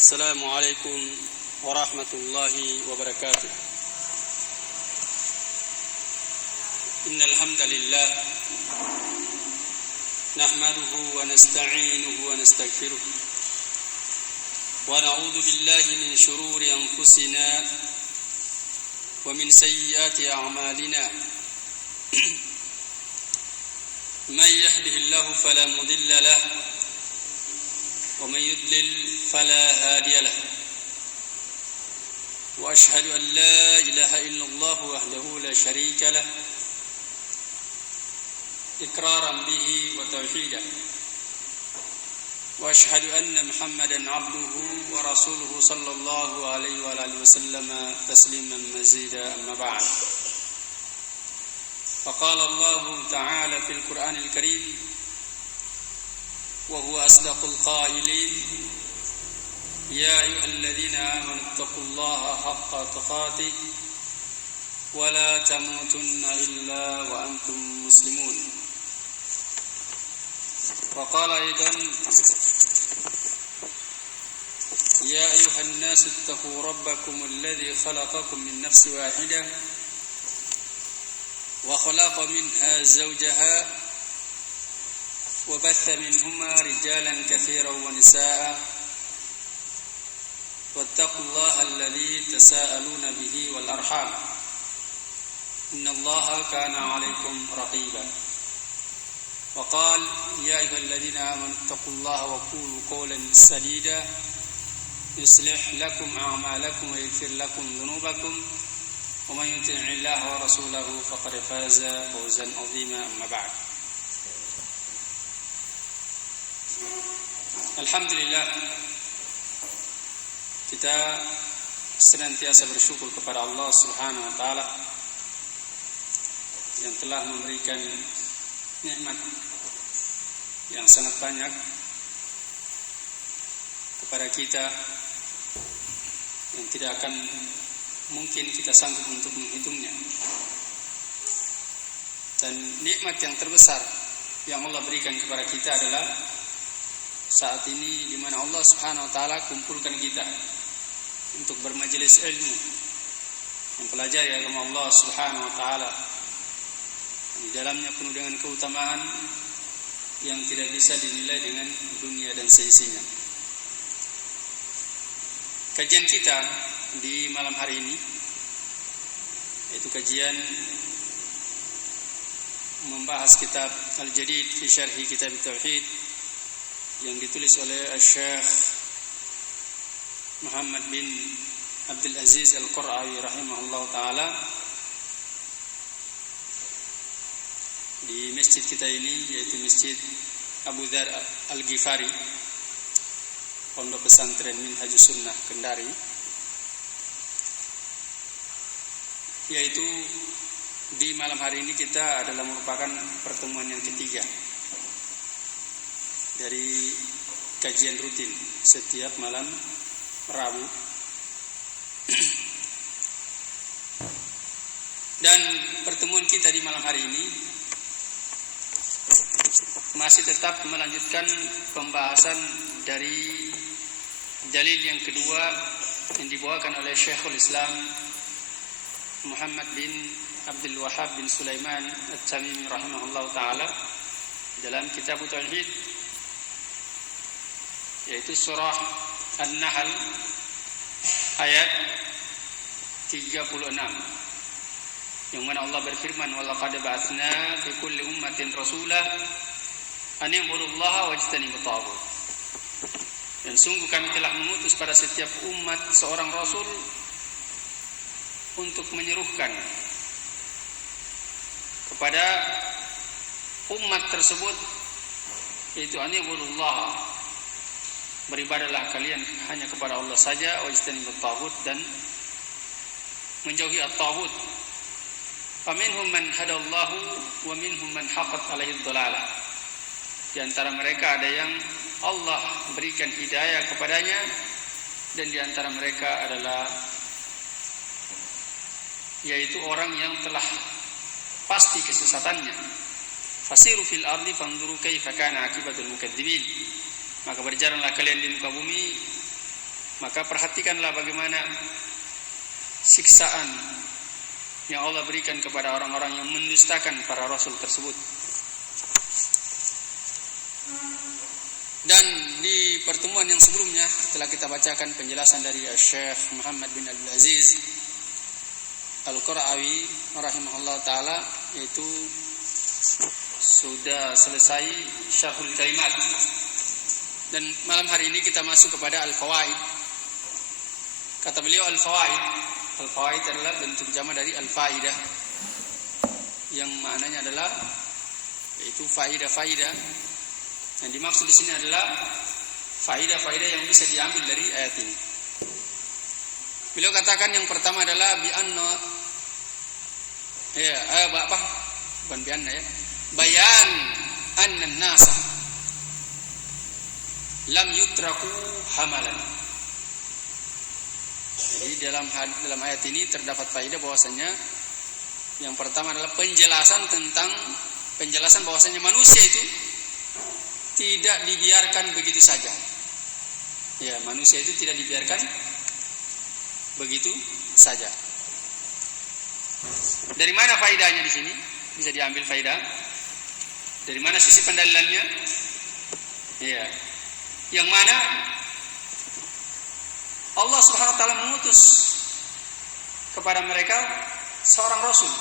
السلام عليكم ورحمة الله وبركاته. إن الحمد لله نحمده ونستعينه ونستغفره ونعوذ بالله من شرور أنفسنا ومن سيئات أعمالنا من يهده الله فلا مضل له ومن يضلل فلا هادي له وأشهد أن لا إله إلا الله وحده لا شريك له إقرارا به وتوحيدا وأشهد أن محمدا عبده ورسوله صلى الله عليه وآله وسلم تسليما مزيدا. أما بعد، فقال الله تعالى في القرآن الكريم وهو أصدق القائلين: يا أيها الذين آمنوا اتقوا الله حق تقاته ولا تموتن إلا وأنتم مسلمون. وقال أيضا: يا أيها الناس اتقوا ربكم الذي خلقكم من نفس واحدة وخلق منها زوجها وبث منهما رجالا كثيرا ونساء واتقوا الله الذي تساءلون به والأرحام إن الله كان عليكم رقيبا. وقال: يا أيها الذين آمنوا اتقوا الله وقولوا قولا سديدا يصلح لكم أعمالكم ويغفر لكم ذنوبكم ومن يطع الله ورسوله فقد فاز فوزا عظيما. أما بعد، alhamdulillah, kita senantiasa bersyukur kepada Allah Subhanahu wa taala yang telah memberikan nikmat yang sangat banyak kepada kita yang tidak akan mungkin kita sanggup untuk menghitungnya. Dan nikmat yang terbesar yang Allah berikan kepada kita adalah saat ini di mana Allah Subhanahu wa taala kumpulkan kita untuk bermajelis ilmu, mempelajari agama Allah Subhanahu wa taala. Di dalamnya penuh dengan keutamaan yang tidak bisa dinilai dengan dunia dan seisinya. Kajian kita di malam hari ini yaitu kajian membahas kitab Al-Jadid fi Syarhi Kitab Tauhid yang ditulis oleh Syekh Muhammad bin Abdul Aziz Al-Qur'awi rahimahullah ta'ala. Di masjid kita ini, yaitu Masjid Abu Dzar Al-Ghifari, Pondok Pesantren Minhajus Sunnah Kendari, yaitu di malam hari ini kita adalah merupakan pertemuan yang ketiga dari kajian rutin setiap malam Rabu. Dan pertemuan kita di malam hari ini masih tetap melanjutkan pembahasan dari dalil yang kedua yang dibawakan oleh Syekhul Islam Muhammad bin Abdul Wahhab bin Sulaiman At-Tamimi rahimahullah ta'ala dalam kitab Tauhid, yaitu surah An-Nahl ayat 36, yang mana Allah berfirman: "Wa laqad ba'atsna fi kulli ummatin rasulan an i'budullaha wajtanibut taghut." Dan sungguh kami telah mengutus pada setiap umat seorang rasul untuk menyerukan kepada umat tersebut, yaitu an i'budullaha, beribadahlah kalian hanya kepada Allah saja, wajtanibut taghut, dan menjauhi at-taghut. Faminhum man hadallahu wa minhum man haqqat alaihi dhalalah. Di antara mereka ada yang Allah berikan hidayah kepadanya, dan di antara mereka adalah yaitu orang yang telah pasti kesesatannya. Fasiru fil ardi fanzuru kaifa kana akibatul mukadzibin. Maka berjalanlah kalian di muka bumi maka perhatikanlah bagaimana siksaan yang Allah berikan kepada orang-orang yang mendustakan para rasul tersebut. Dan di pertemuan yang sebelumnya telah kita bacakan penjelasan dari Syekh Muhammad bin Abdul Aziz Al-Qurawi rahimahullah ta'ala, yaitu sudah selesai Syarhul Kalimat. Dan malam hari ini kita masuk kepada Al-Fawaid. Kata beliau Al-Fawaid, Al-Fawaid adalah bentuk jama dari Al-Faidah, yang maknanya adalah yaitu faidah-faidah. Yang dimaksud di sini adalah faidah-faidah yang bisa diambil dari ayat ini. Beliau katakan yang pertama adalah bayan anna nasa lam yutraku hamalan. Jadi dalam ayat ini terdapat faedah bahwasanya yang pertama adalah penjelasan bahwasanya manusia itu tidak dibiarkan begitu saja. Ya, manusia itu tidak dibiarkan begitu saja. Dari mana faedahnya di sini? Bisa diambil faedah. Dari mana sisi pendalilannya? Ya. Yang mana Allah Subhanahu wa taala mengutus kepada mereka seorang rasul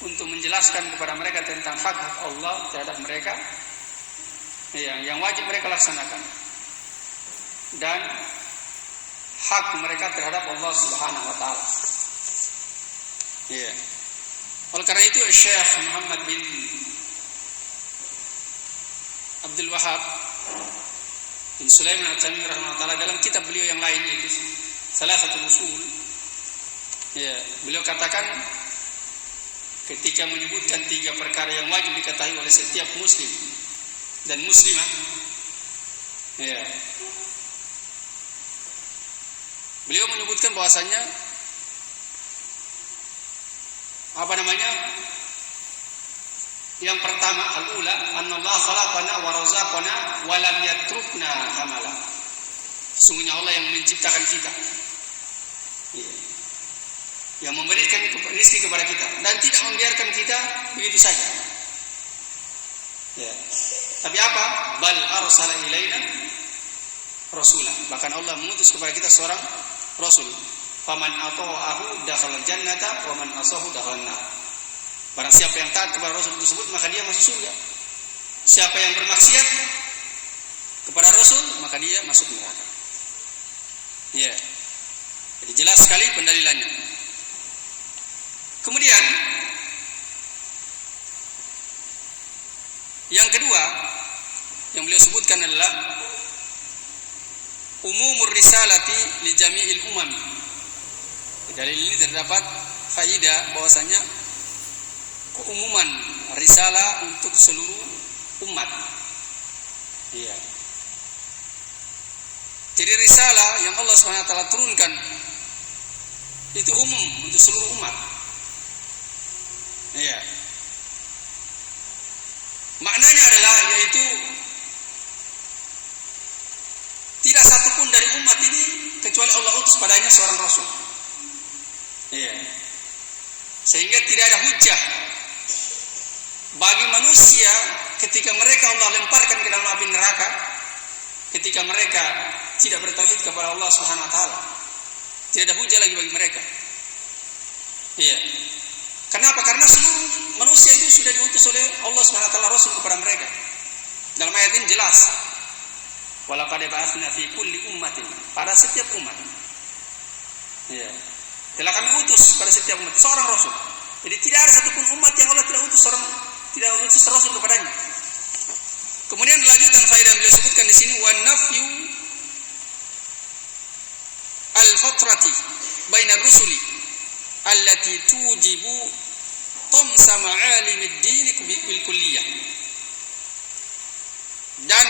untuk menjelaskan kepada mereka tentang hak-hak Allah terhadap mereka, yang wajib mereka laksanakan, dan hak mereka terhadap Allah Subhanahu wa taala. Ya. Oleh karena itu Syekh Muhammad bin Abdul Wahab bin Sulaiman At-Tamimi rahimahullah taala dalam kitab beliau yang lain, yaitu Salasatul Usul, ya, beliau katakan ketika menyebutkan 3 perkara yang wajib diketahui oleh setiap muslim dan muslimah, ya, beliau menyebutkan bahwasanya yang pertama, al-ula annallahu khalaqana wa razaqana wa lam yatrukna hamala. Sesungguhnya Allah yang menciptakan kita, yang memberikan rezeki kepada kita dan tidak membiarkan kita begitu saja. Ya. Tapi apa? Bal arsala ilaina rasulah. Bahkan Allah mengutus kepada kita seorang rasul. Faman ata'ahu dakhala jannata wa man asahu dakhala nar. Barang siapa yang taat kepada rasul tersebut maka dia masuk surga. Siapa yang bermaksiat kepada rasul maka dia masuk neraka. Ya. Jadi jelas sekali pendalilannya. Kemudian yang kedua yang beliau sebutkan adalah umumur risalati li jami'il umami. Dari ini terdapat faedah bahwasanya keumuman risalah untuk seluruh umat. Iya. Jadi risalah yang Allah SWT turunkan itu umum untuk seluruh umat. Iya. Maknanya adalah yaitu tidak satupun dari umat ini kecuali Allah utus padanya seorang rasul. Iya. Sehingga tidak ada hujah bagi manusia ketika mereka Allah lemparkan ke dalam api neraka, ketika mereka tidak bertauhid kepada Allah Subhanahu wa taala. Tidak ada hujah lagi bagi mereka. Iya. Kenapa? Karena seluruh manusia itu sudah diutus oleh Allah Subhanahu wa taala rasul kepada mereka. Dalam ayat ini jelas. Walaqad ba'atsna fi kulli ummatin, pada setiap umat. Iya. Telah kami utus pada setiap umat seorang rasul. Jadi tidak ada satupun umat yang Allah tidak utus rasul kepadanya. Kemudian lanjutan faedah beliau sebutkan di sini wa nafyu al-fatrati bainar rusuli allati tujibu tamsa ma'alimid din bil kulliyah. Dan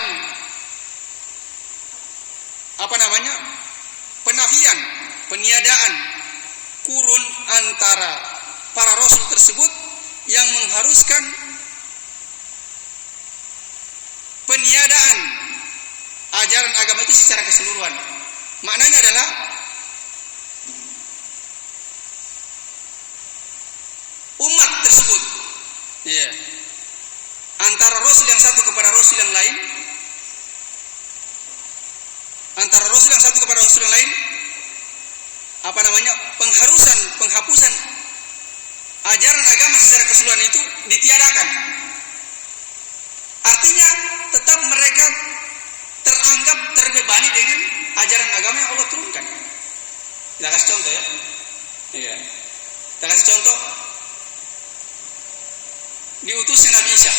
penafian, peniadaan kurun antara para rasul tersebut yang mengharuskan peniadaan ajaran agama itu secara keseluruhan. Maknanya adalah umat tersebut, ya, antara Rasul yang satu kepada Rasul yang lain, penghapusan ajaran agama secara keseluruhan itu ditiadakan. Artinya tetap mereka teranggap terbebani dengan ajaran agama yang Allah turunkan. Kita kasih contoh ya. Iya. Kita kasih contoh diutusnya Nabi Isa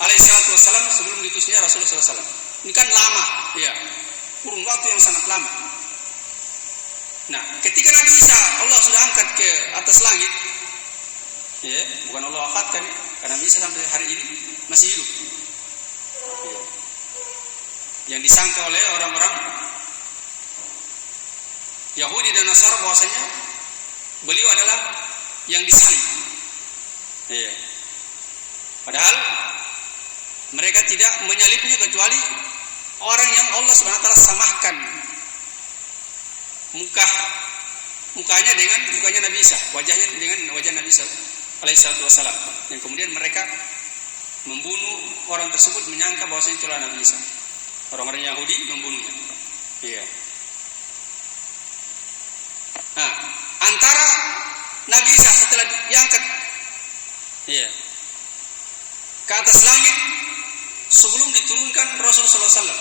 alaihissalatu wassalam sebelum diutusnya Rasulullah SAW. Ini kan lama, ya, kurun waktu yang sangat lama. Nah, ketika Nabi Isa Allah sudah angkat ke atas langit, ya, bukan Allah wafatkan, karena Nabi Isa sampai hari ini masih hidup. Ya. Yang disangka oleh orang-orang Yahudi dan Nasara bahwasanya beliau adalah yang disalib. Ya. Padahal mereka tidak menyalibnya kecuali orang yang Allah Subhanahu wa taala samahkan mukanya dengan mukanya Nabi Isa, wajahnya dengan wajah Nabi Isa alaihissalatu wassalam. Dan kemudian mereka membunuh orang tersebut menyangka bahwasanya itulah Nabi Isa. Orang-orang Yahudi membunuhnya. Iya. Nah, antara Nabi Isa setelah diangkat, iya, ke atas langit sebelum diturunkan Rasulullah SAW,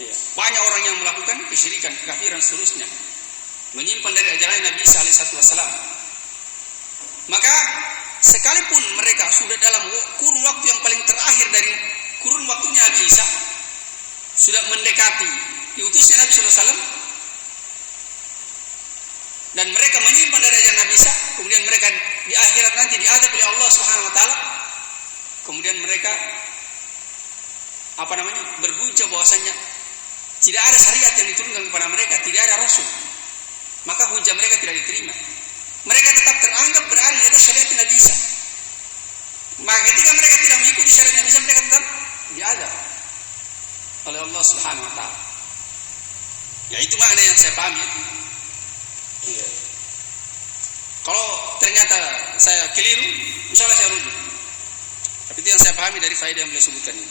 ya, banyak orang yang melakukan kesyirikan, kekafiran seterusnya, menyimpan dari ajaran Nabi Isa alaihissalam. Maka sekalipun mereka sudah dalam kurun waktu yang paling terakhir dari kurun waktunya Nabi Isa, sudah mendekati diutusnya Nabi SAW, dan mereka menyimpan dari ajaran Nabi Isa, kemudian mereka di akhirat nanti diadab oleh Allah Subhanahu wa taala, kemudian mereka berhujjah bahwasanya tidak ada syariat yang diturunkan kepada mereka, tidak ada rasul, maka hujjah mereka tidak diterima. Mereka tetap teranggap berada di atas syariat Nabi Isa. Maka ketika mereka tidak mengikuti syariat Nabi Isa, mereka tetap diadab oleh Allah Subhanahu wa taala. Ya, itu makna yang saya pahami. Iya. Kalau ternyata saya keliru, insyaallah saya rujuk. Tapi itu yang saya pahami dari faedah yang beliau sebutkan ini.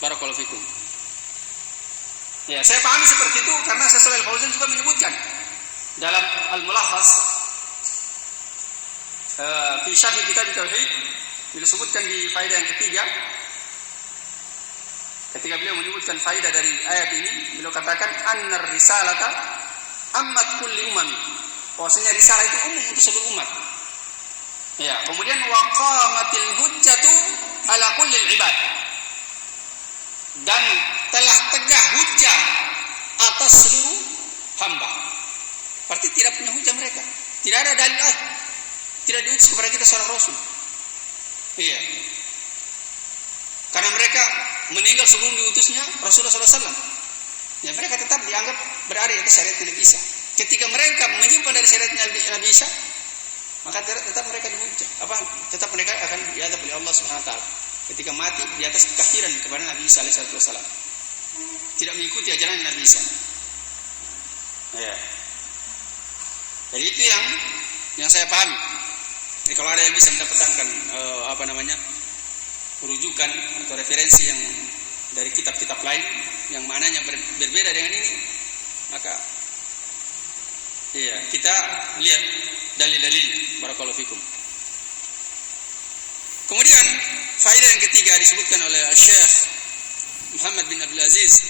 Barakallahu fikum. Ya, saya pahami seperti itu karena Syekh Shalih Al Fauzan juga menyebutkan dalam Al-Mulakhas fi syarh kitab Tauhid, beliau sebutkan di faedah yang ketiga, ketika beliau menyebutkan faedah dari ayat ini, beliau katakan annar risalata ammat kulli umami, bahwasanya risalah itu umum untuk seluruh umat. Ya, kemudian waqamatil hujjatu ala kulli ibad, dan telah tegak hujjah atas seluruh hamba. Berarti tidak punya hujjah mereka, tidak ada dalil, tidak diutus kepada kita seorang rasul. Iya, karena mereka meninggal sebelum diutusnya Rasulullah SAW. Ya, mereka tetap dianggap berada di atas syariat Nabi Isa. Ketika mereka menyimpan dari syariat Nabi Isa, maka tetap mereka dihujjah. Tetap mereka akan diadab oleh Allah Subhanahu wa taala ketika mati di atas kekafiran kepada Nabi Isa alaihi wasallam. Tidak mengikuti ajaran Nabi Isa. Ya. Jadi itu yang saya pahami. Jadi kalau ada yang bisa mendapatkan rujukan atau referensi yang dari kitab-kitab lain yang mananya berbeda dengan ini, maka iya, kita lihat dalil-dalil. Barakallahu fikum. Kemudian faedah yang ketiga disebutkan oleh Syekh Muhammad bin Abdul Aziz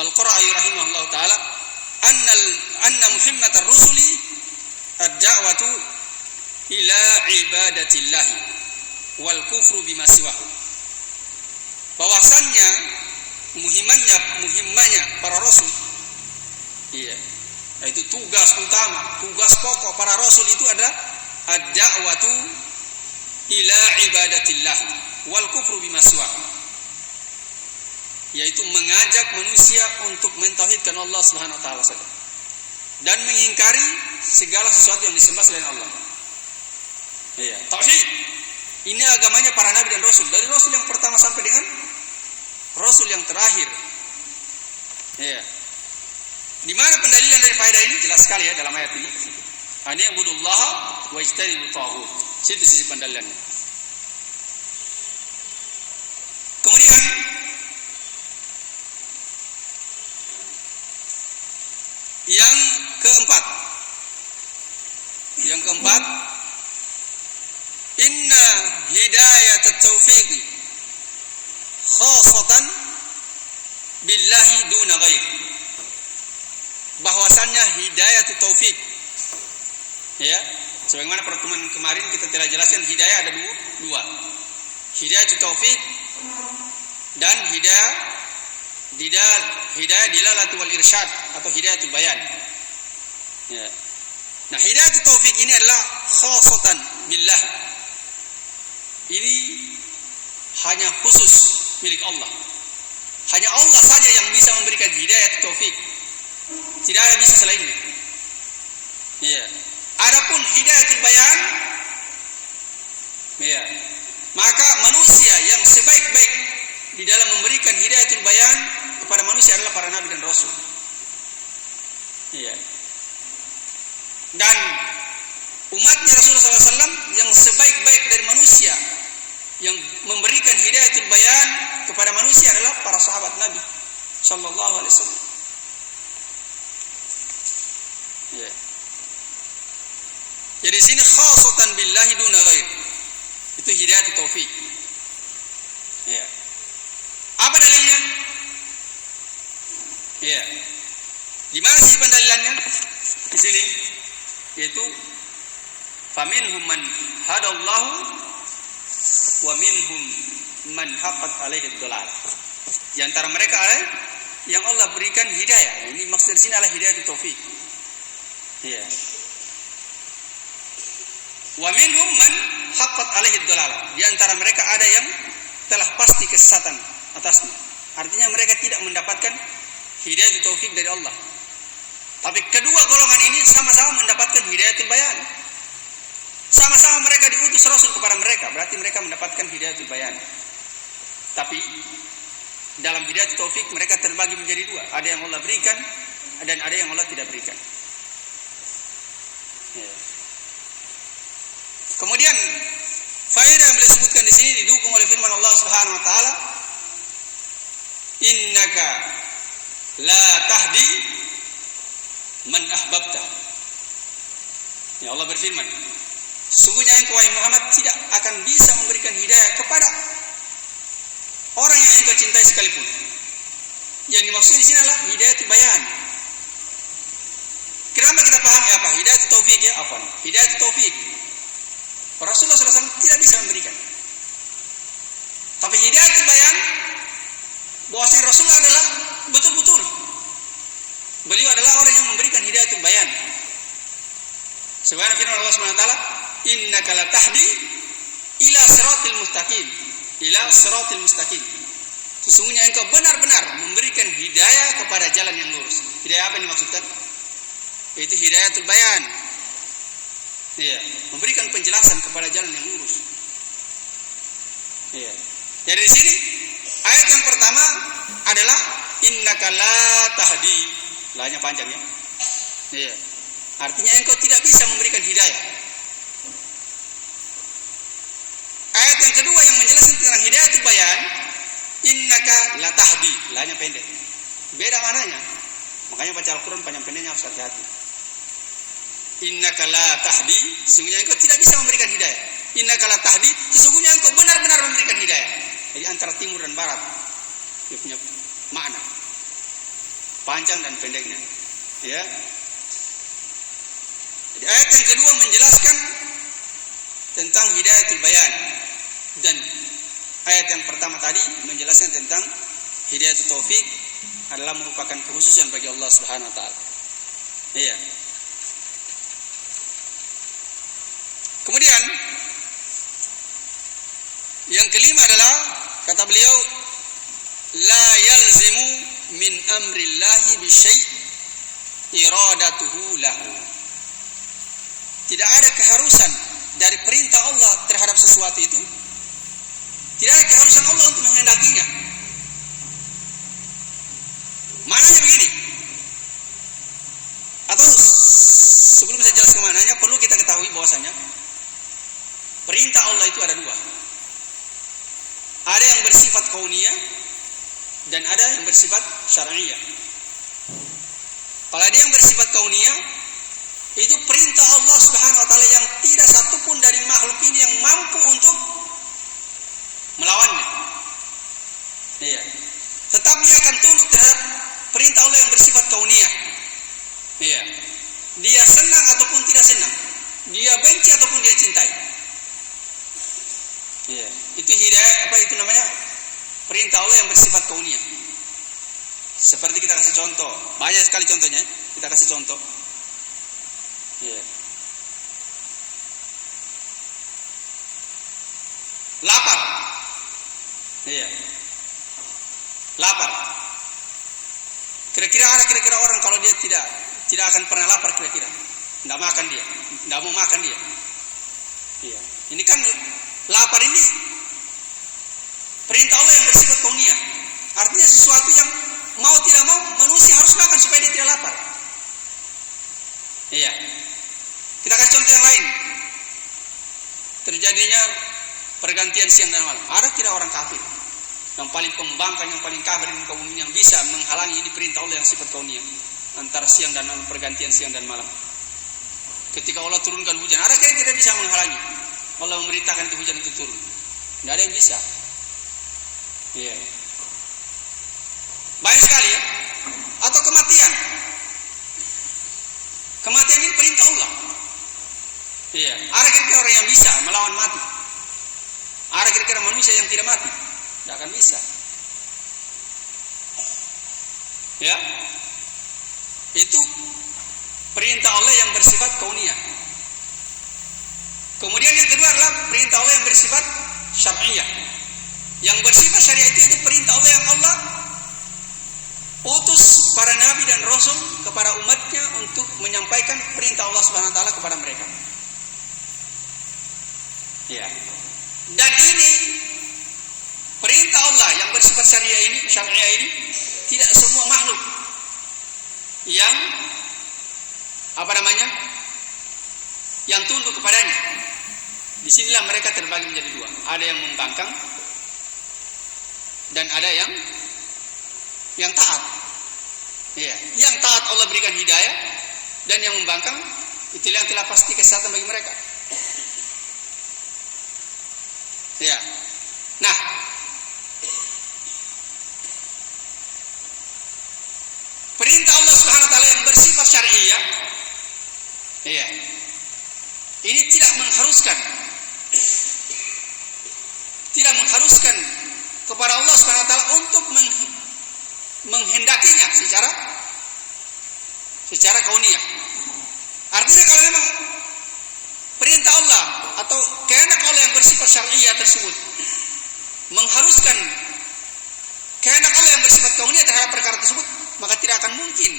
Al-Qura'i rahimahullah taala, anna muhimmatar rusuli ad-da'watu ila ibadatillah wal kufru bima siwahu. Bahwasannya muhimmanya para rasul, iya, yaitu tugas utama, tugas pokok para rasul itu adalah ad-da'watu ila ibadatillah wal kufru bima siwahu, yaitu mengajak manusia untuk mentauhidkan Allah Subhanahu wa taala saja dan mengingkari segala sesuatu yang disembah selain Allah. Iya, tauhid ini agamanya para nabi dan rasul, dari rasul yang pertama sampai dengan Rasul yang terakhir. Ya. Di mana pendalilan dari faedah ini? Jelas sekali ya dalam ayat ini. Ani ibudullah wa ijtanibut taghut. Situ sisi pendalilannya. Kemudian yang keempat, inna hidayat at-taufiq khassatan billahi duna ghair. Bahwasannya hidayat at-taufiq, ya, sebagaimana pertemuan kemarin kita telah jelaskan, hidayah ada dua. Hidayat at-taufiq dan hidayah dilalati wal irsyad atau hidayatul bayan. Ya. Nah, hidayatul taufik ini adalah khassatan billah. Ini hanya khusus milik Allah. Hanya Allah saja yang bisa memberikan hidayatul taufik. Tidak ada bisa selainnya. Ya. Adapun hidayatul bayan, ya, maka manusia yang sebaik-baik di dalam memberikan hidayatul bayan kepada manusia adalah para nabi dan rasul. Iya. Dan umatnya Rasulullah SAW yang sebaik-baik dari manusia yang memberikan hidayatul bayan kepada manusia adalah para sahabat Nabi sallallahu alaihi wasallam. Iya. Jadi sini khassatan billahi duna ghair. Itu hidayatul taufik. Iya. Apa dalilnya? Iya. Di mana sih pendalilannya? Di sini, yaitu faminhum man hadallahu wa minhum man haqqat alaihi dhalalah. Di antara mereka ada yang Allah berikan hidayah. Ini maksud di sini adalah hidayah taufik. Iya. Wa minhum man haqqat alaihi dhalalah. Di antara mereka ada yang telah pasti kesesatan atasnya. Artinya mereka tidak mendapatkan hidayah taufik dari Allah. Tapi kedua golongan ini sama-sama mendapatkan hidayatul bayan. Sama-sama mereka diutus Rasul kepada mereka, berarti mereka mendapatkan hidayatul bayan. Tapi dalam hidayatul taufik mereka terbagi menjadi dua. Ada yang Allah berikan dan ada yang Allah tidak berikan. Ya. Kemudian faedah yang beliau sebutkan di sini didukung oleh firman Allah Subhanahu wa taala, innaka la tahdi man ahbabta. Ya, Allah berfirman, sesungguhnya engkau wahai Muhammad tidak akan bisa memberikan hidayah kepada orang yang engkau cintai sekalipun. Yang dimaksud di sini adalah hidayatul bayan. Kenapa kita paham apa? Hidayatul taufik ya, apa? Hidayatul taufik. Rasulullah SAW tidak bisa memberikan. Tapi hidayatul bayan, bahwasanya Rasulullah adalah betul-betul beliau adalah orang yang memberikan hidayatul bayan. Sebagaimana firman Allah Subhanahu wa taala, innaka la tahdi ila siratil mustaqim. Ila siratil mustaqim. Sesungguhnya engkau benar-benar memberikan hidayah kepada jalan yang lurus. Hidayah apa yang dimaksudkan? Itu hidayatul bayan. Iya, memberikan penjelasan kepada jalan yang lurus. Iya. Jadi di sini ayat yang pertama adalah innaka la tahdi. Lahnya panjang ya. Iya. Artinya engkau tidak bisa memberikan hidayah. Ayat yang kedua yang menjelaskan tentang hidayatul bayan, innaka la tahdi. Lahnya pendek. Beda mananya. Makanya baca Al-Quran panjang pendeknya harus hati-hati. Innaka la tahdi, sesungguhnya engkau tidak bisa memberikan hidayah. Innaka la tahdi, sesungguhnya engkau benar-benar memberikan hidayah. Jadi antara timur dan barat dia punya makna panjang dan pendeknya. Ya. Jadi ayat yang kedua menjelaskan tentang hidayatul bayan, dan ayat yang pertama tadi menjelaskan tentang hidayatul taufik adalah merupakan kekhususan bagi Allah Subhanahu wa taala. Iya. Kemudian yang kelima adalah kata beliau, la yalzimu min amrillahi bi syai' iradatuhu lahu. Tidak ada keharusan dari perintah Allah terhadap sesuatu itu. Tidak ada keharusan Allah untuk menghendakinya. Maknanya begini. Atau sebelum saya jelaskan maknanya, perlu kita ketahui bahwasanya perintah Allah itu ada dua. Ada yang bersifat kauniyah dan ada yang bersifat syar'iyah. Kalau ada yang bersifat kauniyah, itu perintah Allah Subhanahu wa taala yang tidak satupun dari makhluk ini yang mampu untuk melawannya. Iya. Tetap dia akan tunduk terhadap perintah Allah yang bersifat kauniyah. Iya. Dia senang ataupun tidak senang, dia benci ataupun dia cintai. Iya. Itu hidayah, apa itu namanya? Perintah Allah yang bersifat kauniyah. Seperti kita kasih contoh, banyak sekali contohnya. Kita kasih contoh. Iya. Lapar. Iya. Lapar. Kira-kira ada orang kalau dia tidak akan pernah lapar kira-kira. Tidak makan dia, tidak mau makan dia. Iya. Ini kan lapar ini perintah Allah yang bersifat kauniyah. Artinya sesuatu yang mau tidak mau manusia harus makan supaya dia tidak lapar. Iya. Kita kasih contoh yang lain. Terjadinya pergantian siang dan malam. Ada tidak orang kafir yang paling pembangkang, yang paling kafir di kaum ini yang bisa menghalangi ini perintah Allah yang sifat kauniyah antara siang dan malam, pergantian siang dan malam. Ketika Allah turunkan hujan, ada yang tidak bisa menghalangi. Allah memerintahkan itu hujan itu turun. Tidak ada yang bisa. Iya. Banyak sekali ya. Atau kematian. Kematian ini perintah Allah. Iya. Ada kira-kira orang yang bisa melawan mati. Ada kira-kira manusia yang tidak mati. Tidak akan bisa. Ya. Itu perintah Allah yang bersifat kauniyah. Kemudian yang kedua adalah perintah Allah yang bersifat syar'iyah. Yang bersifat syariah itu perintah Allah yang Allah utus para nabi dan rasul kepada umatnya untuk menyampaikan perintah Allah Subhanahu wa taala kepada mereka. Ya. Dan ini perintah Allah yang bersifat syariah ini tidak semua makhluk yang yang tunduk kepadanya. Di sinilah mereka terbagi menjadi dua. Ada yang membangkang dan ada yang taat. Ya, yang taat Allah berikan hidayah, dan yang membangkang itu yang telah pasti kesesatan bagi mereka. Ya. Nah, perintah Allah Subhanahu wa taala yang bersifat syariah, ya. Ini tidak mengharuskan kepada Allah Subhanahu wa taala untuk menghendakinya secara kauniyah. Artinya kalau memang perintah Allah atau kehendak Allah yang bersifat syariah tersebut mengharuskan kehendak Allah yang bersifat kauniyah terhadap perkara tersebut, maka tidak akan mungkin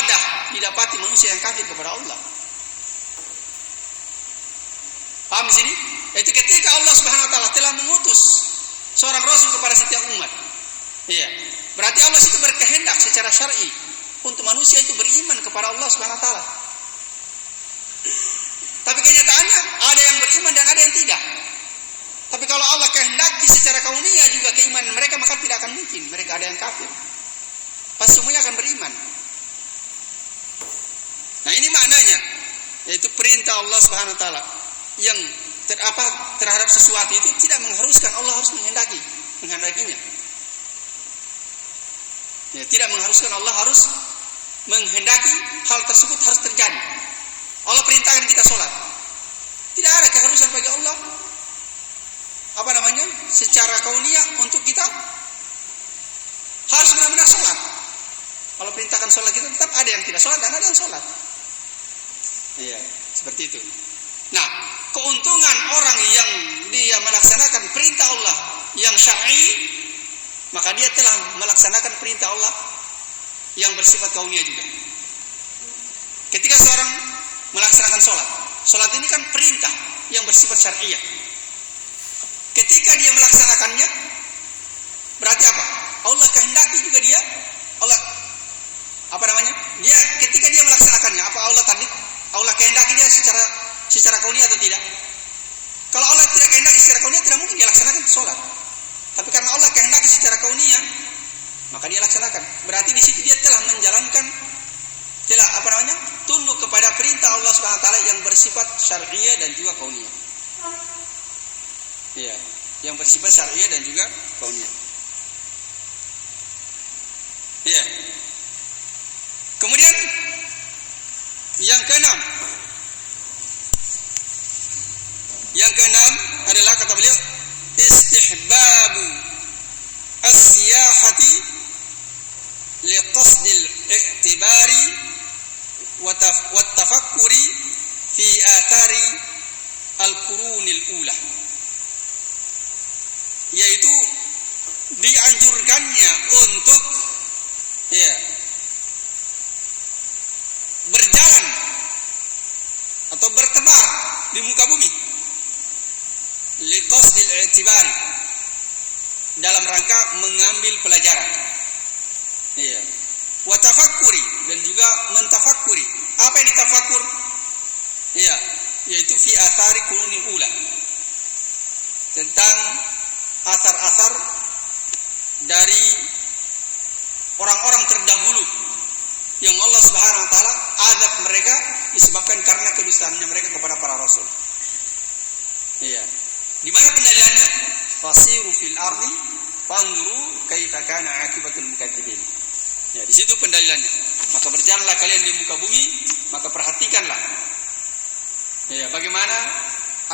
ada didapati manusia yang kafir kepada Allah. Paham di sini? Itu ketika Allah Subhanahu wa taala telah mengutus seorang rasul kepada setiap umat. Iya. Berarti Allah itu berkehendak secara syar'i untuk manusia itu beriman kepada Allah Subhanahu wa taala. Tapi kenyataannya ada yang beriman dan ada yang tidak. Tapi kalau Allah kehendaki secara kauniyah juga keimanan mereka, maka tidak akan mungkin mereka ada yang kafir. Pasti semuanya akan beriman. Nah, ini maknanya, yaitu perintah Allah Subhanahu wa taala yang terhadap sesuatu itu tidak mengharuskan Allah harus menghendakinya. Ya, tidak mengharuskan Allah harus menghendaki hal tersebut harus terjadi. Allah perintahkan kita sholat. Tidak ada keharusan bagi Allah secara kauniyah untuk kita harus benar-benar sholat. Allah perintahkan sholat, kita tetap ada yang tidak sholat dan ada yang sholat. Iya, seperti itu. Nah, keuntungan orang yang dia melaksanakan perintah Allah yang syar'i, maka dia telah melaksanakan perintah Allah yang bersifat kauniyah juga. Ketika seorang melaksanakan sholat ini kan perintah yang bersifat syar'iyah. Ketika dia melaksanakannya, berarti apa? Allah kehendaki juga dia, Allah Dia ketika dia melaksanakannya, apa Allah kehendaki dia secara kauni atau tidak? Kalau Allah tidak kehendaki secara kauni, tidak mungkin dia laksanakan sholat. Tapi karena Allah kehendaki secara kauninya, maka dia laksanakan. Berarti di situ dia telah menjalankan, tunduk kepada perintah Allah Subhanahu wa taala yang bersifat syar'iyyah dan juga kauniyah. Iya, yang bersifat syar'iyyah dan juga kauniyah. Iya. Kemudian yang keenam adalah kata beliau istihbabu as-siyahati liqasdil i'tibari wa tafakkuri fi athari al-qurunil ula, yaitu dianjurkannya untuk berjalan atau bertebar di muka bumi liqasdil i'tibari, dalam rangka mengambil pelajaran, wa tafakkuri, dan juga mentafakuri. Apa yang ditafakkur? Yaitu fi athari qurunil ula, tentang asar-asar dari orang-orang terdahulu yang Allah Subhanahu wa taala azab mereka disebabkan karena kedustaannya mereka kepada para rasul. Di mana pendalilannya? Fasiru fil ardi fanzuru kaifa kana akibatul mukadzibin. Di situ pendalilannya. Maka berjalanlah kalian di muka bumi, maka perhatikanlah bagaimana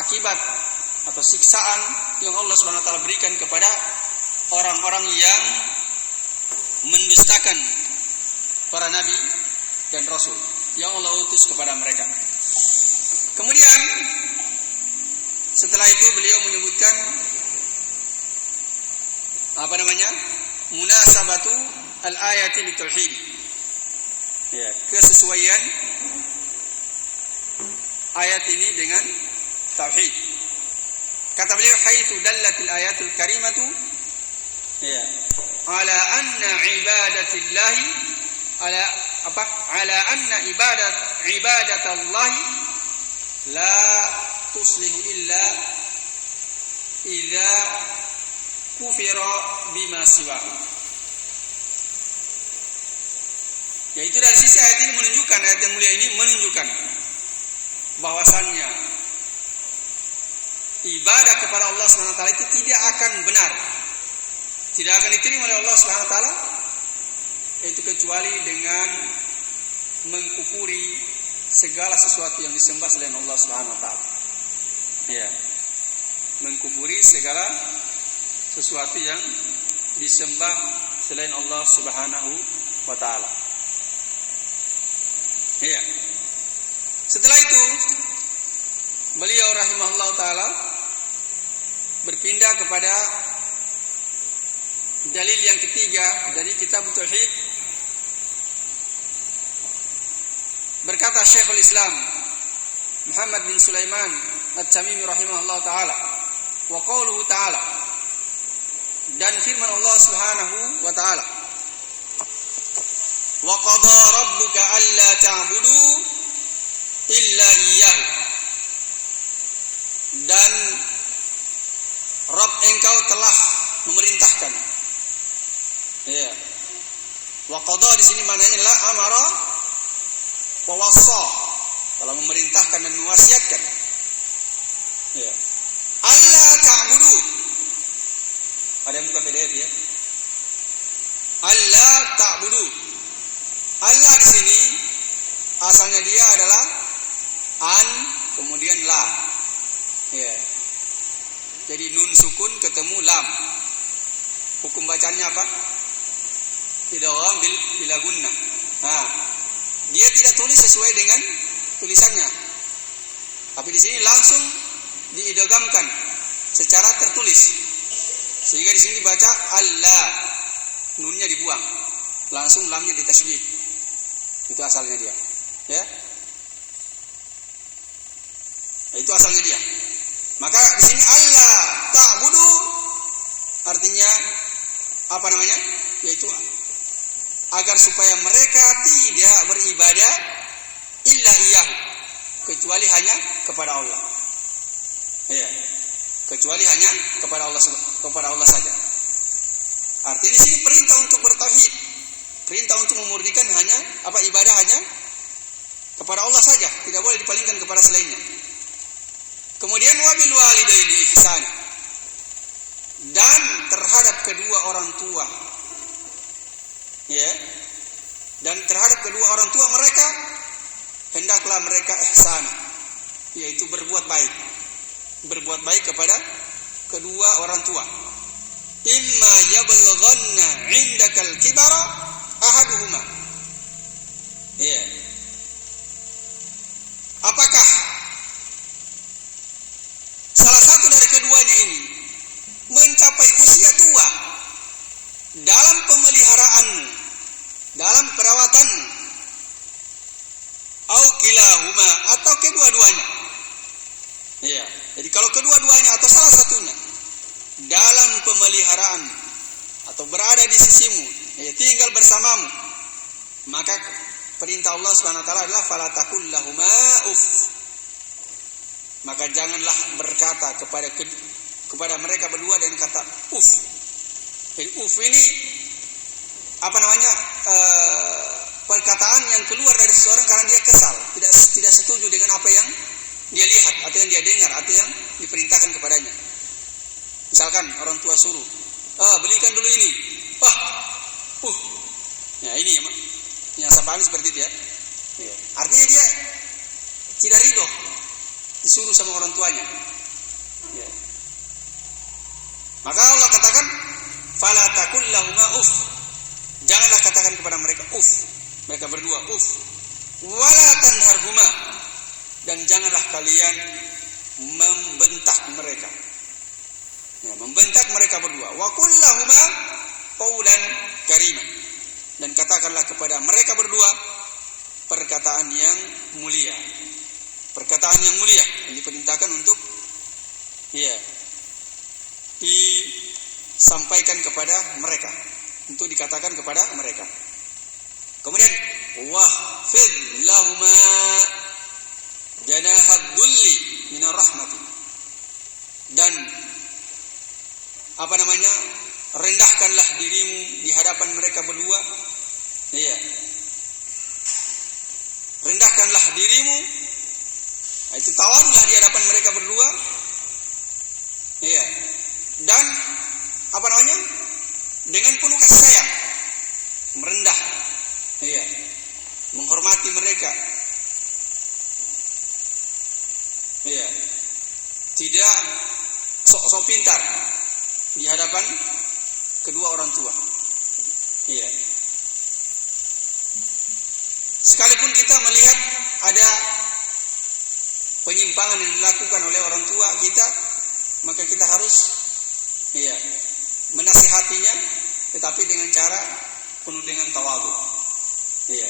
akibat atau siksaan yang Allah Subhanahu wa taala berikan kepada orang-orang yang mendustakan para nabi dan rasul yang Allah utus kepada mereka. Kemudian setelah itu beliau menyebutkan munasabatu al-ayati li tauhid. Kesesuaian ayat ini dengan tauhid. Kata beliau haitsu dallatil ayatul karimatu ala anna ibadatillahi ala anna ibadatallahi la tuslihu illa idza kufira bima siwahu. Yaitu dari sisi ayat ini menunjukkan, ayat yang mulia ini menunjukkan bahwasannya ibadah kepada Allah Subhanahu wa taala itu tidak akan benar, tidak akan diterima oleh Allah Subhanahu wa taala, itu kecuali dengan mengkufuri segala sesuatu yang disembah selain Allah Subhanahu wa taala. Mengkufuri segala sesuatu yang disembah selain Allah Subhanahu wa taala. Setelah itu beliau rahimahullah taala berpindah kepada dalil yang ketiga dari kitab tauhid. Berkata Syekhul Islam Muhammad bin Sulaiman At-Tamimi rahimahullah taala, wa qauluhu taala, dan firman Allah Subhanahu wa taala, wa qada rabbuka alla ta'budu illa iyyahu, dan Rabb engkau telah memerintahkan. Wa qada di sini maknanya adalah amara wa wassa, telah memerintahkan dan mewasiatkan. Alla ta'budu, ada yang buka PDF ya. Alla ta'budu. Allah di sini asalnya dia adalah an kemudian la. Jadi nun sukun ketemu lam. Hukum bacanya apa? Idgham bila gunnah. Dia tidak tulis sesuai dengan tulisannya. Tapi di sini langsung diidghamkan secara tertulis. Sehingga di sini dibaca Allah, nunnya dibuang, langsung lamnya ditasydid. Itu asalnya dia. Itu asalnya dia. Maka di sini Allah ta'budu artinya apa namanya? Yaitu agar supaya mereka tidak beribadah illa iyyahu, kecuali hanya kepada Allah. Ya, kecuali hanya kepada Allah saja. Artinya di sini perintah untuk bertauhid, perintah untuk memurnikan hanya ibadah hanya kepada Allah saja, tidak boleh dipalingkan kepada selainnya. Kemudian wabil walidaini ihsana, dan terhadap kedua orang tua, ya, dan terhadap kedua orang tua mereka hendaklah mereka ihsana, yaitu berbuat baik kepada kedua orang tua. Imma yablughanna 'indakal kibara ahaduhuma, ya, apakah salah satu dari keduanya ini mencapai usia tua dalam pemeliharaanmu, dalam perawatanmu, au kilahuma, atau kedua-duanya. Ya, jadi kalau kedua-duanya atau salah satunya dalam pemeliharaan atau berada di sisimu, ya, tinggal bersamamu, maka perintah Allah Subhanahu wa taala adalah fala taqul lahuma uff. Maka janganlah berkata kepada mereka berdua dengan kata uff. Jadi uff ini perkataan yang keluar dari seseorang karena dia kesal, tidak setuju dengan apa yang dia lihat atau yang dia dengar atau yang diperintahkan kepadanya. Misalkan orang tua suruh, belikan dulu ini, ya ini yang saya pahami seperti itu ya. Ya. Artinya dia tidak ridho disuruh sama orang tuanya. Ya. Maka Allah katakan, fala taqul lahuma uff. Janganlah katakan kepada mereka uff, mereka berdua uff. Wala tanharhuma, dan janganlah kalian membentak mereka. Ya, membentak mereka berdua. Wa qul lahuma qawlan karima, dan katakanlah kepada mereka berdua perkataan yang mulia. Perkataan yang mulia yang diperintahkan untuk disampaikan kepada mereka, untuk dikatakan kepada mereka. Kemudian wahfid lahuma janahad dhulli minar rahmati, dan rendahkanlah dirimu di hadapan mereka berdua. Iya. Rendahkanlah dirimu, itu tawadhulah di hadapan mereka berdua. Iya. Dan dengan penuh kasih sayang, merendah. Iya. Menghormati mereka. Iya. Tidak sok-sok pintar di hadapan kedua orang tua. Iya. Sekalipun kita melihat ada penyimpangan yang dilakukan oleh orang tua kita, maka kita harus menasihatinya, tetapi dengan cara penuh dengan tawadhu. Iya.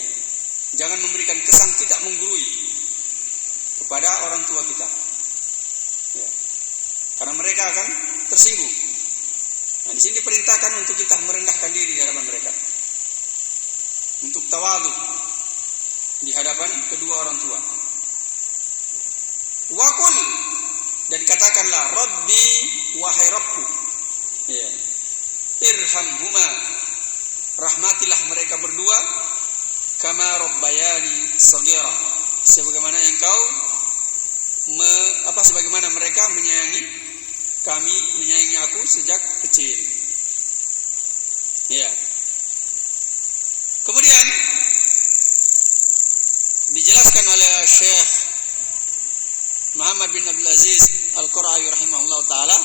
Jangan memberikan kesan kita menggurui kepada orang tua kita. Ya. Karena mereka akan tersinggung. Nah, di sini diperintahkan untuk kita merendahkan diri di hadapan mereka, untuk tawadhu di hadapan kedua orang tua. Waqul, dan katakanlah Rabbi, wahai Rabbku, ya, irhamhuma, rahmatilah mereka berdua, kama rabbayani shaghira, sebagaimana engkau sebagaimana mereka menyayangi aku sejak kecil. Ya. Kemudian dijelaskan oleh Syekh Muhammad bin Abdul Aziz Al-Qura'i rahimahullah ta'ala,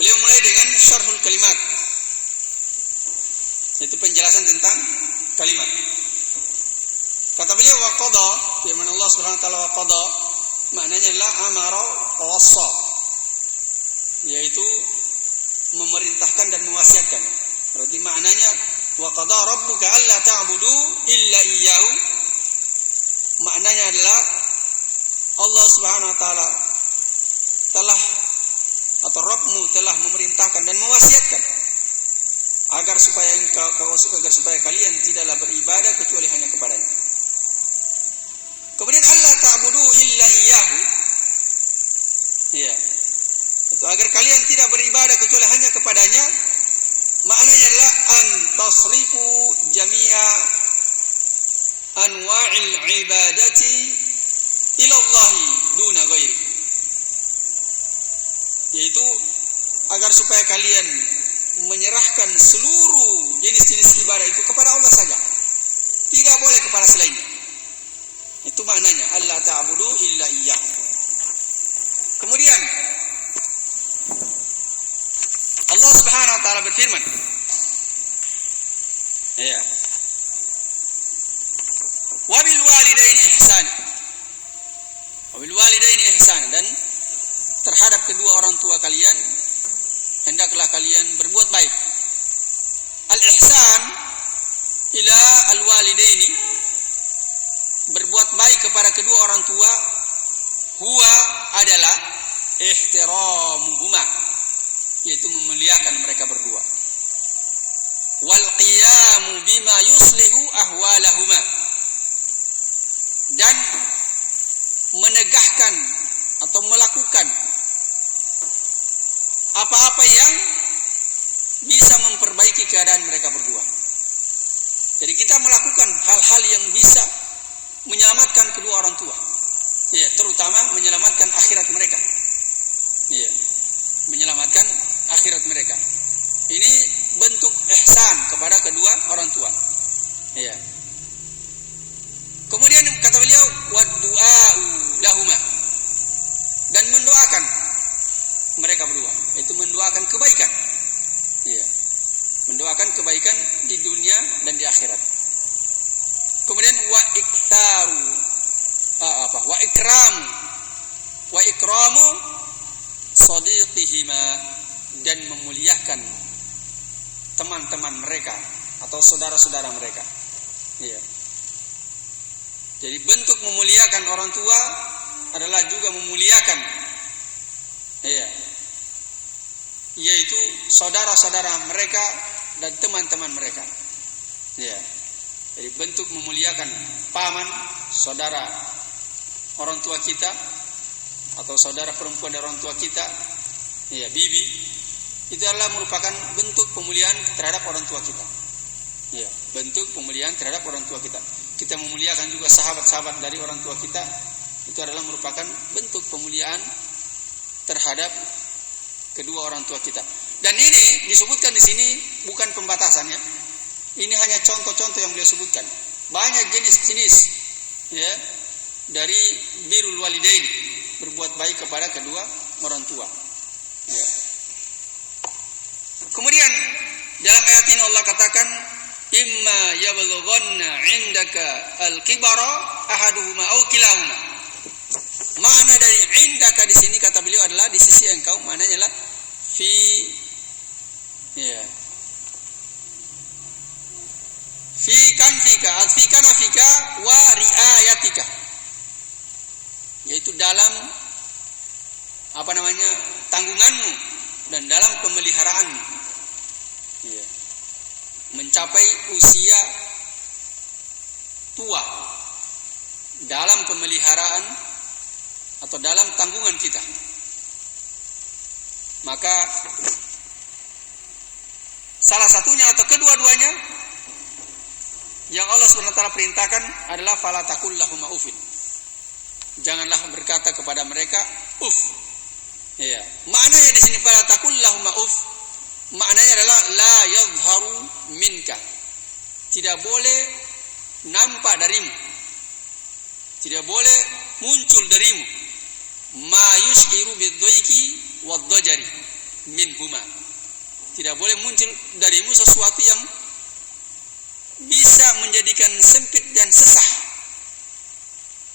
beliau mulai dengan syarhul kalimat, yaitu penjelasan tentang kalimat. Kata beliau, wa qada, firman Allah Subhanahu wa taala, wa qada maknanya adalah amara wa wassa, yaitu memerintahkan dan mewasiatkan. Berarti maknanya wa qada rabbuka alla ta'budu illa iyyahu, maknanya adalah Allah Subhanahu wa taala telah atau Rabbmu telah memerintahkan dan mewasiatkan agar supaya kalian tidaklah beribadah kecuali hanya kepadanya. Kemudian Allah ta'budu illa iyyahu. Ya. Itu agar kalian tidak beribadah kecuali hanya kepadanya. Maknanya adalah an tasrifu jami'a anwa'il ibadati ila Allah duna ghairi. Yaitu agar supaya kalian menyerahkan seluruh jenis-jenis ibadah itu kepada Allah saja. Tidak boleh kepada selainnya. Itu maknanya Allah ta'budu illa iyyah. Kemudian Allah Subhanahu wa taala berfirman, ya. Wabil walidaini ihsana. Wabil walidaini ihsana, dan terhadap kedua orang tua kalian hendaklah kalian berbuat baik. Al-ihsan ila al-walidaini, berbuat baik kepada kedua orang tua, huwa adalah ihtiramuhuma, yaitu memuliakan mereka berdua. Wal qiyamu bima yuslihu ahwalahuma, dan menegakkan atau melakukan apa-apa yang bisa memperbaiki keadaan mereka berdua. Jadi kita melakukan hal-hal yang bisa menyelamatkan kedua orang tua. Ya, terutama menyelamatkan akhirat mereka. Ya, menyelamatkan akhirat mereka. Ini bentuk ihsan kepada kedua orang tua. Ya. Kemudian kata beliau waddu'a'u lahuma, dan mendoakan mereka berdua, itu mendoakan kebaikan. Iya. Mendoakan kebaikan di dunia dan di akhirat. Kemudian wa ikramu sadiqihima, dan memuliakan teman-teman mereka atau saudara-saudara mereka. Iya. Jadi bentuk memuliakan orang tua adalah juga memuliakan, iya, yaitu saudara-saudara mereka dan teman-teman mereka. Ya. Jadi bentuk memuliakan paman, saudara orang tua kita, atau saudara perempuan dari orang tua kita, ya, bibi, itu adalah merupakan bentuk pemuliaan terhadap orang tua kita. Ya, bentuk pemuliaan terhadap orang tua kita. Kita memuliakan juga sahabat-sahabat dari orang tua kita, itu adalah merupakan bentuk pemuliaan terhadap kedua orang tua kita. Dan ini disebutkan di sini bukan pembatasannya. Ini hanya contoh-contoh yang beliau sebutkan. Banyak jenis-jenis, ya, dari birrul walidain, berbuat baik kepada kedua orang tua. Ya. Kemudian dalam ayat ini Allah katakan, imma yablughanna 'indaka al-kibara ahaduhuma aw kilahuma. Makna dari indaka di sini kata beliau adalah di sisi engkau, maknanya adalah fi, ya, fi kanafika wa riayatika, yaitu dalam tanggunganmu dan dalam pemeliharaanmu. Ya. Mencapai usia tua dalam pemeliharaan atau dalam tanggungan kita. Maka salah satunya atau kedua-duanya yang Allah SWT perintahkan adalah fala taqul lahum ufin. Janganlah berkata kepada mereka uf. Ya. Maknanya di sini fala taqul lahum uf, maknanya adalah la yadhharu minka. Tidak boleh nampak darimu. Tidak boleh muncul darimu ma yushiru bidhaiki wadhajari minhuma. Tidak boleh muncul darimu sesuatu yang bisa menjadikan sempit dan sesah.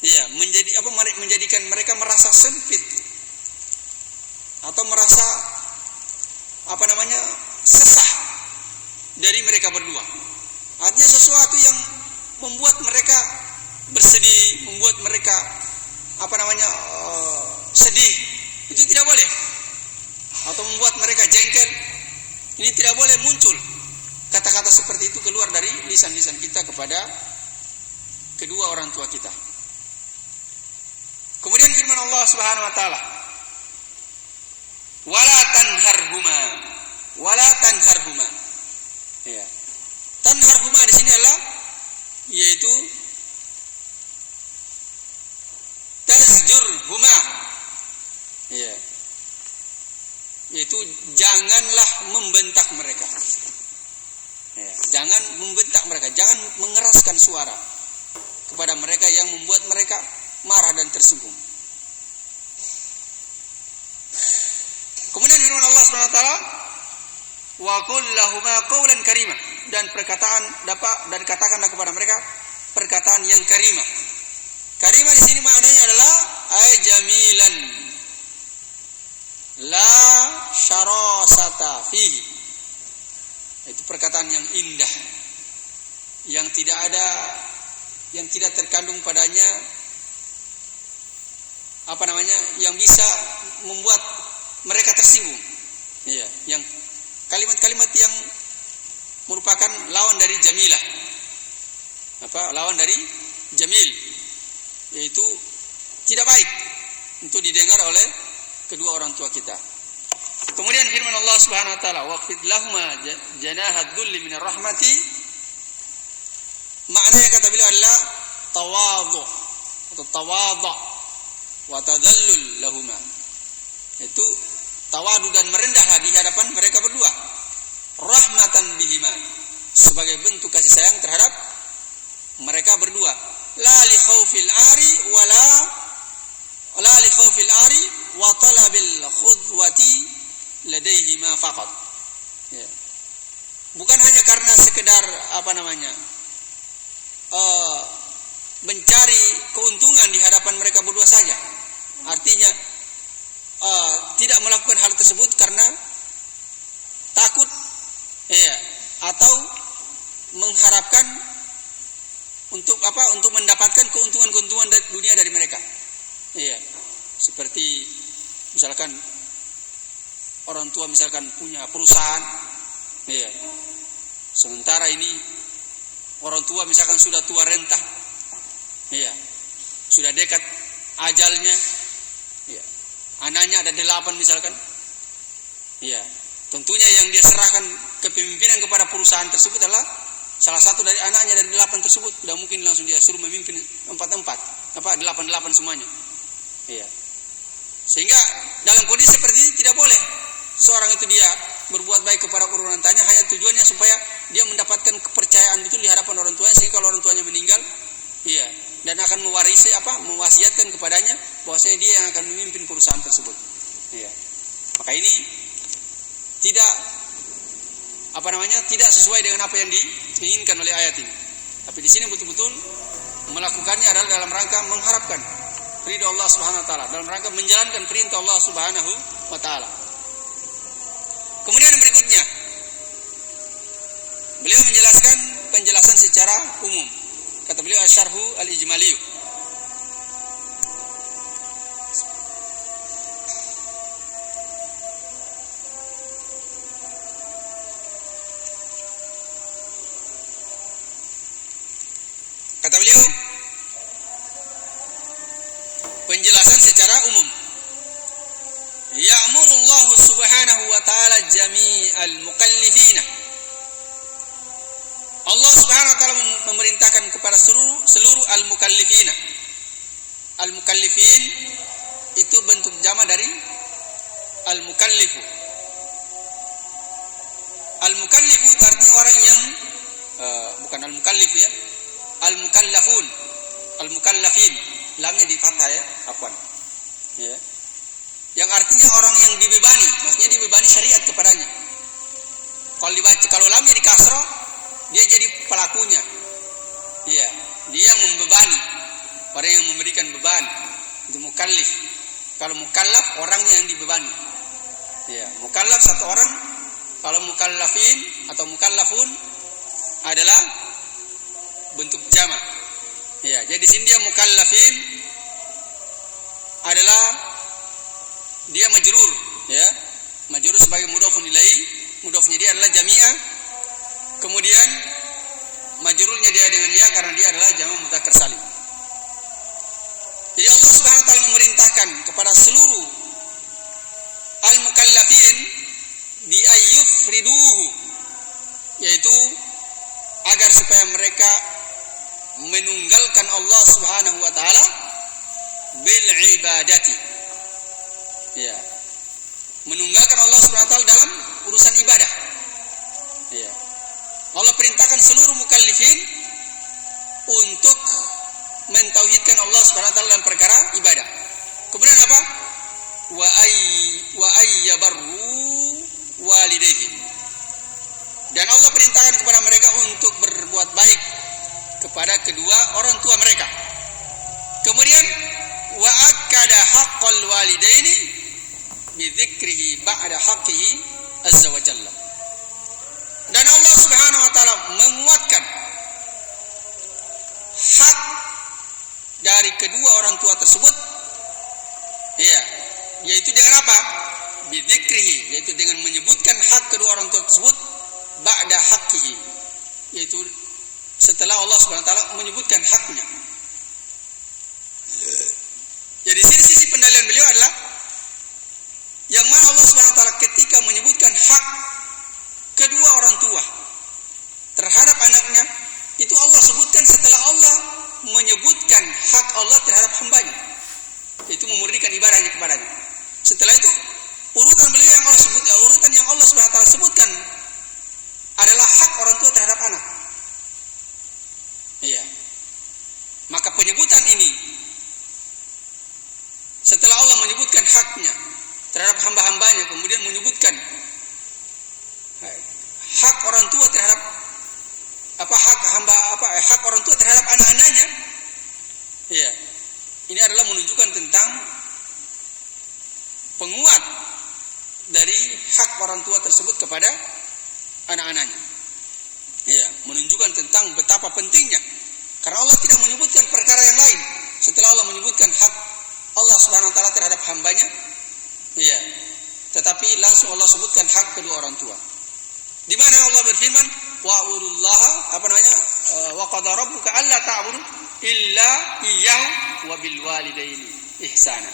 Ya, menjadikan mereka merasa sempit atau merasa sesah dari mereka berdua. Artinya sesuatu yang membuat mereka bersedih, membuat mereka sedih, Itu tidak boleh. Atau membuat mereka jengkel. Ini tidak boleh muncul kata-kata seperti itu keluar dari lisan-lisan kita kepada kedua orang tua kita. Kemudian firman Allah Subhanahu wa taala, "Wala tanharhuma." Wala tanharhuma. Ya. Tanharhuma di sini adalah yaitu tazjurhuma. Ya. Yaitu janganlah membentak mereka. Ya, jangan membentak mereka, jangan mengeraskan suara kepada mereka yang membuat mereka marah dan tersinggung. Kemudian firman Allah Subhanahu wa taala, "Wa qul lahuma qawlan karimah." Dan katakanlah kepada mereka perkataan yang karimah. Karimah di sini maknanya adalah ay jamilan. La syarasata fihi. Itu perkataan yang indah, yang tidak terkandung padanya yang bisa membuat mereka tersinggung. Ya, yang kalimat-kalimat yang merupakan lawan dari jamilah. Lawan dari jamil, yaitu tidak baik untuk didengar oleh kedua orang tua kita. Kemudian firman Allah Subhanahu wa taala, "Waqfid lahuma janahad dhulli minar rahmati." Maknanya kata beliau adalah tawadhu atau tawadhu wa tadallul lahuma. Itu tawadu dan merendahlah di hadapan mereka berdua. Rahmatan bihima, sebagai bentuk kasih sayang terhadap mereka berdua. La li khaufil ari wa talabil khudwati ladaihima faqat. Ya. Bukan hanya karena sekedar mencari keuntungan di hadapan mereka berdua saja. Artinya tidak melakukan hal tersebut karena takut atau mengharapkan untuk mendapatkan keuntungan dunia dari mereka. Seperti misalkan orang tua punya perusahaan, sementara ini orang tua misalkan sudah tua renta, sudah dekat ajalnya, anaknya ada 8 misalkan, tentunya yang dia serahkan kepemimpinan kepada perusahaan tersebut adalah salah satu dari anaknya dari 8 tersebut. Tidak mungkin langsung dia suruh memimpin 8 semuanya. Sehingga dalam kondisi seperti ini tidak boleh seseorang itu dia berbuat baik kepada kedua orang tuanya, hanya tujuannya supaya dia mendapatkan kepercayaan betul di hadapan orang tuanya, sehingga kalau orang tuanya meninggal, dan akan mewasiatkan kepadanya bahwasanya dia yang akan memimpin perusahaan tersebut. Maka ini tidak sesuai dengan apa yang diinginkan oleh ayat ini. Tapi di sini betul-betul melakukannya adalah dalam rangka mengharapkan ridha Allah Subhanahu wa taala, dalam rangka menjalankan perintah Allah Subhanahu wa taala. Kemudian yang berikutnya, beliau menjelaskan penjelasan secara umum. Kata beliau Asy-Syarhu Al-Ijmaliyu. Kata beliau, penjelasan secara umum. Ya'murullahu subhanahu wa ta'ala jami'al mukallifina. Allah subhanahu wa ta'ala memerintahkan kepada seluruh al-mukallifina. Al-mukallifin itu bentuk jama dari al-mukallifu. Al-mukallifu itu artinya orang yang bukan al-mukallif ya. Al-mukallafun, al-mukallafin, lamnya di fathah ya, afwan. Yang artinya orang yang dibebani, maksudnya dibebani syariat kepadanya. Kalau lamnya di kasrah, dia jadi pelakunya. Dia yang membebani, orang yang memberikan beban. Itu mukallif. Kalau mukallaf, orangnya yang dibebani. Mukallaf satu orang. Kalau mukallafin atau mukallafun adalah bentuk jama'. Jadi di sini dia mukallafin adalah dia majrur, ya. Majrur sebagai mudhofun ilaih, mudhofnya dia adalah jami'ah. Kemudian majrurnya dia dengan ya karena dia adalah jamak mudzakkar salim. Jadi Allah Subhanahu wa taala memerintahkan kepada seluruh al-mukallafin bi ayyufriduhu, yaitu agar supaya mereka menunggalkan Allah Subhanahu wa taala bil ibadati. Ya. Menunggalkan Allah Subhanahu wa taala dalam urusan ibadah. Ya. Allah perintahkan seluruh mukallifin untuk mentauhidkan Allah Subhanahu wa taala dalam perkara ibadah. Kemudian apa? Wa ayyabarru walidayhim. Dan Allah perintahkan kepada mereka untuk berbuat baik kepada kedua orang tua mereka. Kemudian wa akkada haqqal walidaini bi dzikrihi ba'da haqqihi azza wa jalla. Dan Allah Subhanahu wa taala menguatkan hak dari kedua orang tua tersebut, ya, yaitu dengan apa? Bi dzikrihi, yaitu dengan menyebutkan hak kedua orang tua tersebut ba'da haqqihi, yaitu setelah Allah Subhanahu wa taala menyebutkan haknya. Jadi sisi pendalilan beliau adalah yang mana Allah Subhanahu wa taala ketika menyebutkan hak kedua orang tua terhadap anaknya, itu Allah sebutkan setelah Allah menyebutkan hak Allah terhadap hambanya, yaitu memurnikan ibadahnya kepadanya. Setelah itu urutan beliau yang Allah sebut, urutan yang Allah Subhanahu wa taala sebutkan adalah hak orang tua terhadap anak. Iya. Maka penyebutan ini setelah Allah menyebutkan haknya terhadap hamba-hambanya, kemudian menyebutkan hak orang tua terhadap hak orang tua terhadap anak-anaknya. Iya. Ini adalah menunjukkan tentang penguat dari hak orang tua tersebut kepada anak-anaknya. Iya, menunjukkan tentang betapa pentingnya. Karena Allah tidak menyebutkan perkara yang lain setelah Allah menyebutkan hak Allah Subhanahu wa taala terhadap hambanya. Iya. Tetapi langsung Allah sebutkan hak kedua orang tua. Di mana Allah berfirman, wa'budullaha wa qad rabbuka alla ta'budu illa iyyahu wa bil walidaini ihsana.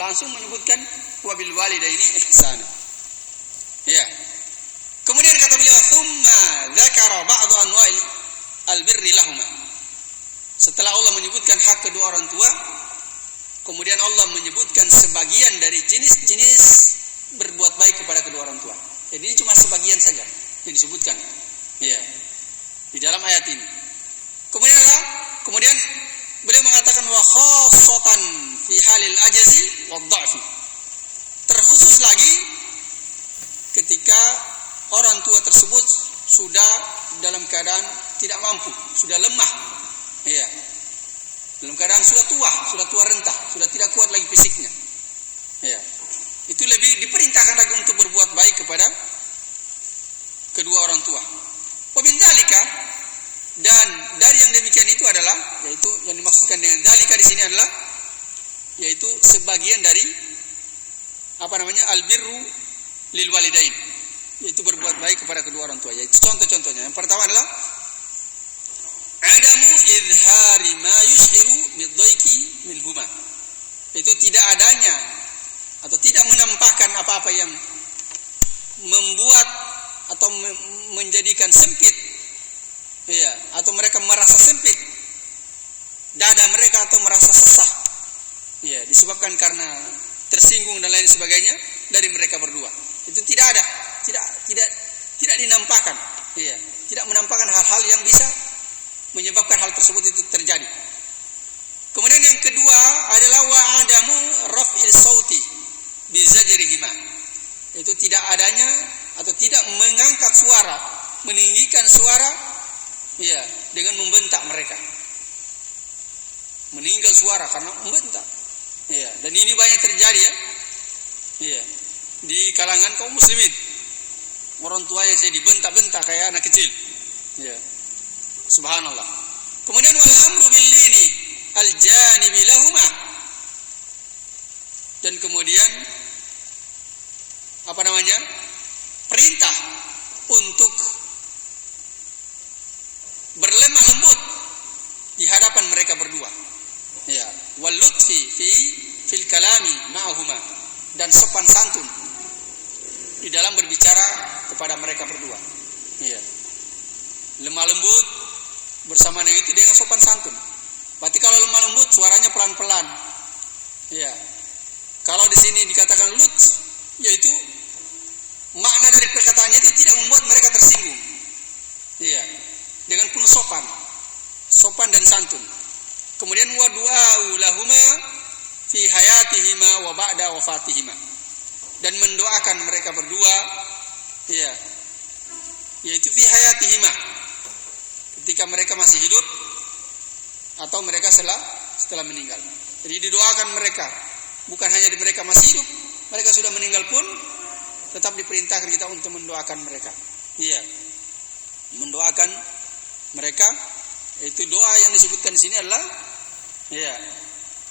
Langsung menyebutkan wa bil walidaini ihsana. Ya. Kemudian kata beliau, thumma dzakara ba'd anwa'il albirri lahuma. Setelah Allah menyebutkan hak kedua orang tua, kemudian Allah menyebutkan sebagian dari jenis-jenis berbuat baik kepada kedua orang tua. Jadi ini cuma sebagian saja yang disebutkan, ya, di dalam ayat ini. Kemudian beliau mengatakan wa khassatan fi halil ajzi wad dha'fi. Terkhusus lagi ketika orang tua tersebut sudah dalam keadaan tidak mampu, sudah lemah, ya, dalam keadaan sudah tua renta, sudah tidak kuat lagi fisiknya, ya. Itu lebih diperintahkan lagi untuk berbuat baik kepada kedua orang tua. Wamin dzalika, dan dari yang demikian itu adalah, yaitu yang dimaksudkan dengan dzalika di sini adalah, yaitu sebagian dari albirru lil walidain, yaitu berbuat baik kepada kedua orang tua. Yaitu contoh-contohnya. Yang pertama adalah adamu izhari ma yushiru bidhaiki minhuma. Itu tidak adanya atau tidak menampakkan apa-apa yang membuat atau menjadikan sempit, ya, atau mereka merasa sempit dada mereka atau merasa sesah, ya, disebabkan karena tersinggung dan lain sebagainya dari mereka berdua. Itu tidak ada, tidak dinampakkan, ya, tidak menampakkan hal-hal yang bisa menyebabkan hal tersebut itu terjadi. Kemudian yang kedua adalah wa'adamu raf'il sauti bizajrihima. Itu tidak adanya atau tidak mengangkat suara, meninggikan suara, ya, dengan membentak mereka. Meninggikan suara karena membentak. Ya, dan ini banyak terjadi, ya. Ya, di kalangan kaum muslimin. Orang tuanya saya dibentak-bentak kayak anak kecil. Ya. Subhanallah. Kemudian wal amru bil lini al janibi lahuma. Dan kemudian perintah untuk berlemah lembut di hadapan mereka berdua. Ya, wal lutfi fil kalami ma'ahuma, dan sopan santun di dalam berbicara kepada mereka berdua. Ya. Lemah lembut bersama dengan itu dengan sopan santun. Berarti kalau lemah lembut suaranya pelan-pelan. Ya. Kalau di sini dikatakan lut, yaitu makna dari perkataannya itu tidak membuat mereka tersinggung. Iya, dengan penuh sopan dan santun. Kemudian wa du'a'u lahuma fi hayatihima wa ba'da wafatihima, dan mendoakan mereka berdua, iya, yaitu fi hayatihima, ketika mereka masih hidup atau mereka setelah meninggal. Jadi didoakan mereka, bukan hanya di mereka masih hidup, mereka sudah meninggal pun tetap diperintahkan kita untuk mendoakan mereka. Iya, mendoakan mereka. Itu doa yang disebutkan di sini adalah ya,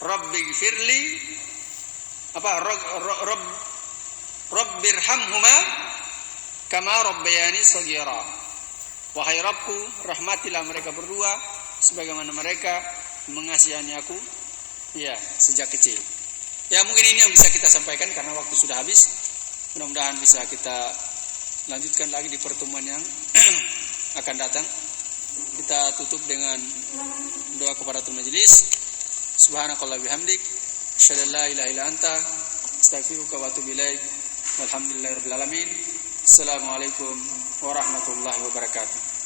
Rabbighfirli Rabbirhamhuma kama rabbayani shaghira. Wahai Rabbku, rahmatilah mereka berdua sebagaimana mereka mengasihani aku ya sejak kecil. Ya, mungkin ini yang bisa kita sampaikan karena waktu sudah habis. Mudah-mudahan bisa kita lanjutkan lagi di pertemuan yang akan datang. Kita tutup dengan doa kafaratul majelis. Subhanakallah bihamdik, asyhadu an la ilaha illa anta, astaghfiruka wa atubu ilaik. Walhamdulillahirabbil alamin. Assalamualaikum warahmatullahi wabarakatuh.